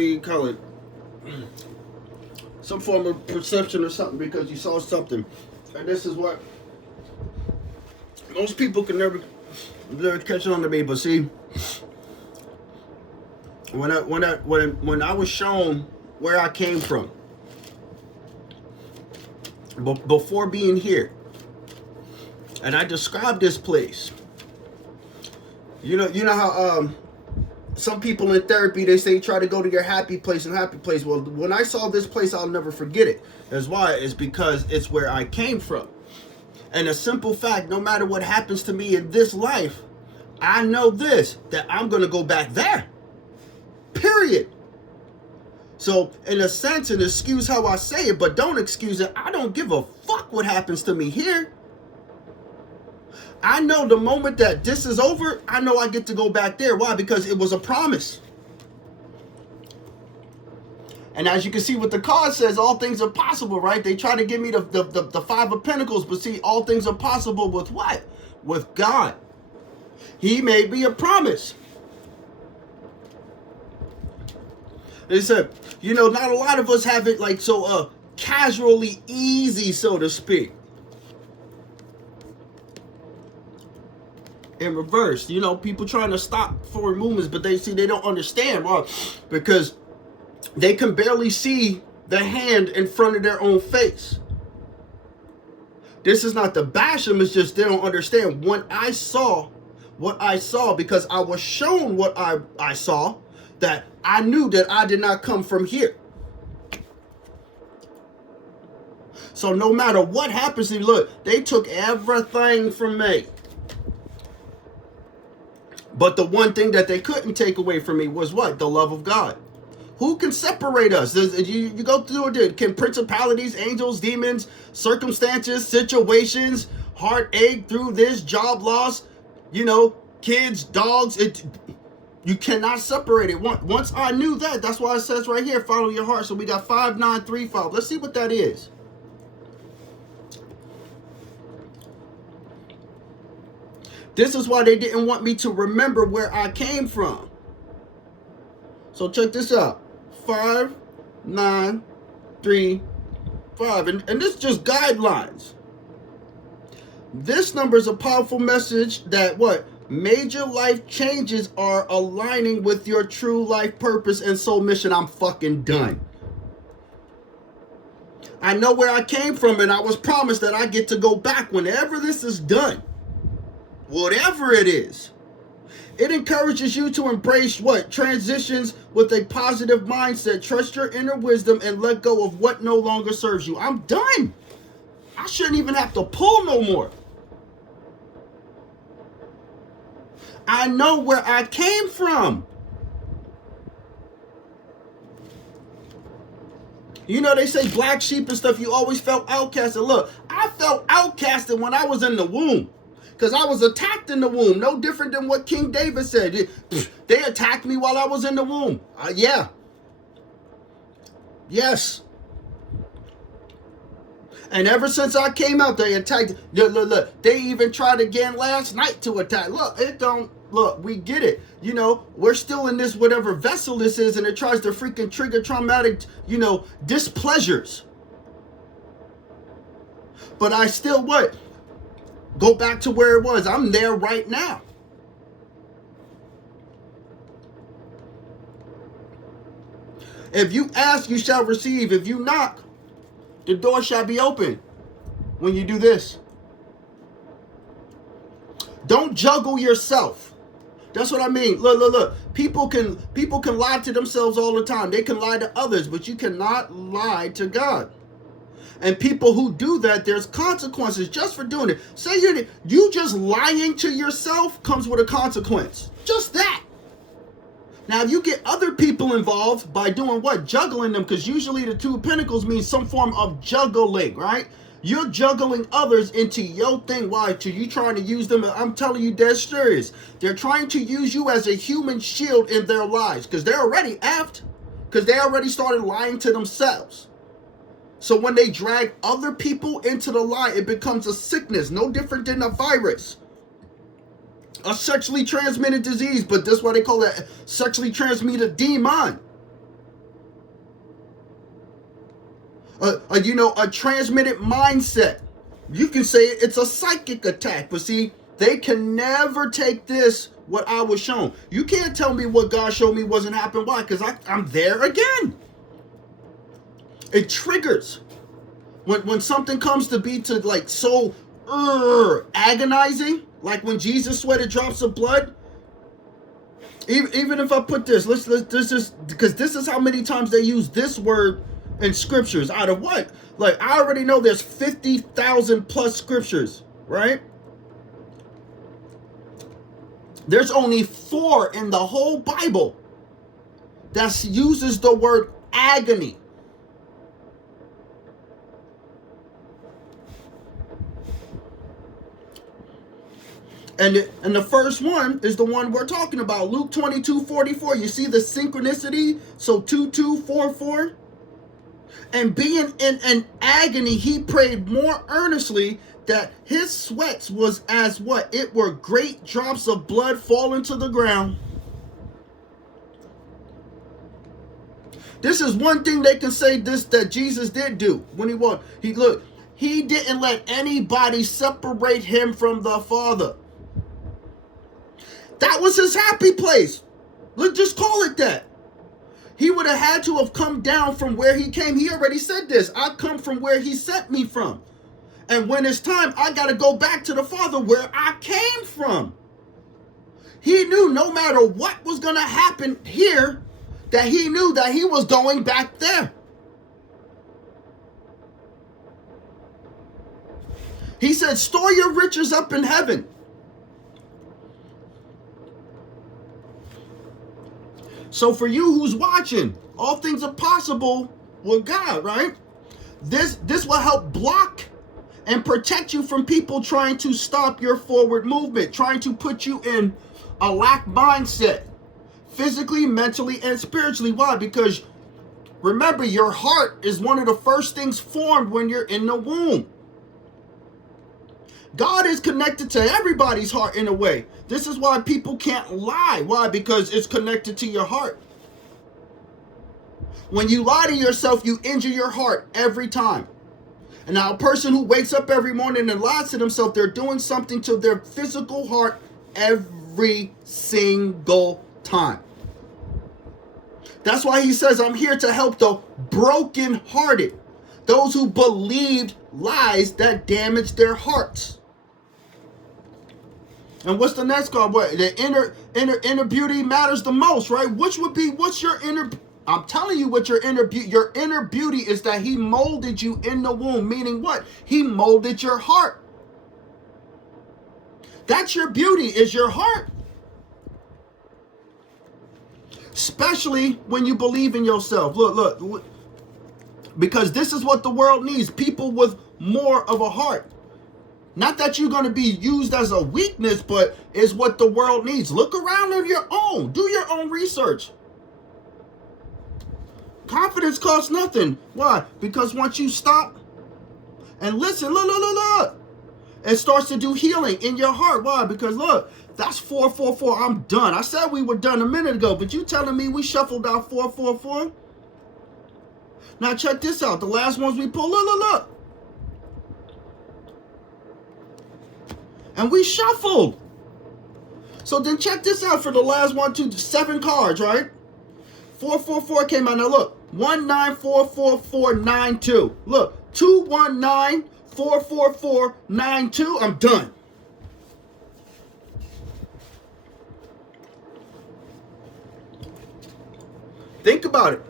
you call it, some form of perception or something because you saw something. And this is what most people can never catch on to me. But see, when I was shown where I came from before being here, and I described this place. You know how some people in therapy, they say try to go to your happy place and happy place. Well, when I saw this place, I'll never forget it. That's why. It's because it's where I came from. And a simple fact, no matter what happens to me in this life, I know this, that I'm going to go back there. Period. So, in a sense, and excuse how I say it, but don't excuse it, I don't give a fuck what happens to me here. I know the moment that this is over, I know I get to go back there. Why? Because it was a promise. And as you can see what the card says, all things are possible, right? They try to give me the Five of Pentacles, but see, all things are possible with what? With God. He made me a promise. They said, not a lot of us have it like so casually easy, so to speak. In reverse, people trying to stop forward movements, but they don't understand why, because they can barely see the hand in front of their own face. This is not to bash them, it's just they don't understand. When I saw what I saw, because I was shown what I saw, that I knew that I did not come from here. So no matter what happens, look, they took everything from me. But the one thing that they couldn't take away from me was what? The love of God. Who can separate us? You go through it. Can principalities, angels, demons, circumstances, situations, heartache through this, job loss, kids, dogs. You cannot separate it. Once I knew that, that's why it says right here, follow your heart. So we got 5935. Let's see what that is. This is why they didn't want me to remember where I came from. So check this out. 5, 9, 3, 5. And this is just guidelines. This number is a powerful message that what? Major life changes are aligning with your true life purpose and soul mission. I'm fucking done. I know where I came from, and I was promised that I get to go back whenever this is done. Whatever it is. It encourages you to embrace what? Transitions with a positive mindset. Trust your inner wisdom and let go of what no longer serves you. I'm done. I shouldn't even have to pull no more. I know where I came from. They say black sheep and stuff, you always felt outcasted. Look, I felt outcasted when I was in the womb. Because I was attacked in the womb. No different than what King David said. They attacked me while I was in the womb. Yeah. Yes. And ever since I came out, they attacked. Look. They even tried again last night to attack. Look, we get it. We're still in this whatever vessel this is, and it tries to freaking trigger traumatic, displeasures. But I still what? Go back to where it was. I'm there right now. If you ask, you shall receive. If you knock, the door shall be open. When you do this, don't juggle yourself. That's what I mean. Look. People can lie to themselves all the time. They can lie to others, but you cannot lie to God. And people who do that, there's consequences just for doing it. Say you just lying to yourself comes with a consequence. Just that. Now, if you get other people involved by doing what? Juggling them, because usually the Two of Pentacles means some form of juggling, right? You're juggling others into your thing. Why? To you trying to use them. I'm telling you, dead serious. They're trying to use you as a human shield in their lives because they're already apt, because they already started lying to themselves. So when they drag other people into the lie, it becomes a sickness, no different than a virus. A sexually transmitted disease, but that's why they call it sexually transmitted demon. A transmitted mindset. You can say it's a psychic attack, but see, they can never take this, what I was shown. You can't tell me what God showed me wasn't happening. Why? Because I'm there again. It triggers. When something comes to be to like so agonizing, like when Jesus sweated drops of blood. Even if I put this, let's just, because this is how many times they use this word in scriptures. Out of what? Like, I already know there's 50,000 plus scriptures, right? There's only 4 in the whole Bible that uses the word agony. And the first one is the one we're talking about, Luke 22:44. You see the synchronicity? So 22:44. And being in an agony, he prayed more earnestly that his sweats was as what? It were great drops of blood falling to the ground. This is one thing they can say this that Jesus did do when he was. He didn't let anybody separate him from the Father. That was his happy place. Let's just call it that. He would have had to have come down from where he came. He already said this. I come from where he sent me from. And when it's time, I got to go back to the Father where I came from. He knew no matter what was going to happen here, that he knew that he was going back there. He said, store your riches up in heaven. So for you who's watching, all things are possible with God, right? This will help block and protect you from people trying to stop your forward movement, trying to put you in a lack mindset, physically, mentally, and spiritually. Why? Because remember, your heart is one of the first things formed when you're in the womb. God is connected to everybody's heart in a way. This is why people can't lie. Why? Because it's connected to your heart. When you lie to yourself, you injure your heart every time. And now a person who wakes up every morning and lies to themselves, they're doing something to their physical heart every single time. That's why he says, I'm here to help the brokenhearted, those who believed lies that damaged their hearts. And what's the next card? What, the inner beauty matters the most, right? What's your inner? I'm telling you what your inner beauty is, that he molded you in the womb. Meaning what? He molded your heart. That's your beauty, is your heart. Especially when you believe in yourself. Look. Because this is what the world needs. People with more of a heart. Not that you're going to be used as a weakness, but is what the world needs. Look around on your own. Do your own research. Confidence costs nothing. Why? Because once you stop and listen, look. It starts to do healing in your heart. Why? Because look, that's 444. I'm done. I said we were done a minute ago, but you telling me we shuffled out 444? Now check this out. The last ones we pulled, look. And we shuffled. So then check this out for the last 7 cards, right? 444 came out. Now look, 1944492. Look, 2194492. I'm done. Think about it.